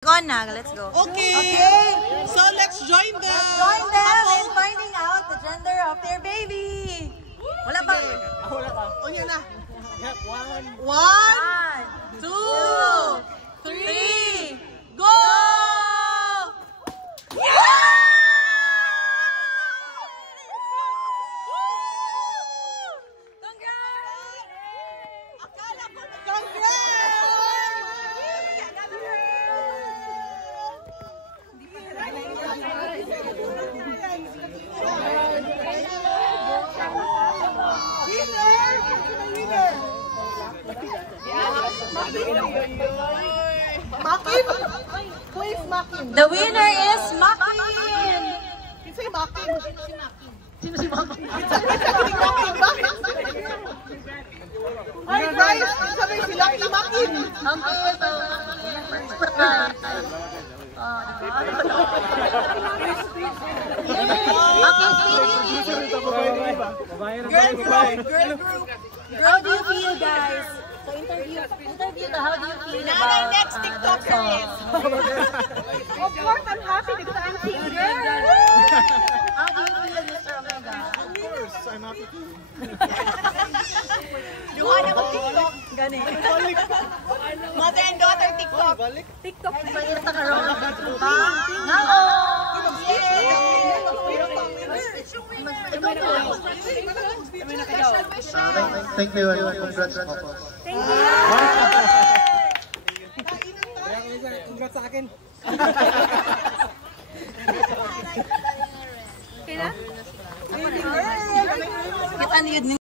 Go na, let's go. Okay. So let's join them. Join them in finding out the gender of their baby. Wala pa. Wala pa. O yan na. One, 2, 3, go! Makin? Who is Makin? The winner is Makin. Sino si Makin? Sino si Makin? Hi guys! Sabi si Lucky Makin. Okay, so first prize. Girl group. How do you feel, guys? So interview. How do you feel about Our next TikToker is. Of course, I'm happy because I'm team girl. How do you feel, Mr. Omega? Of course, I'm happy too. Duhan ako TikTok. Gani. Mother and daughter TikTok. TikTok. Pwede na karoon. Nako! Thank you and congrats po. Thank you! Congrats sa akin. Kita niyo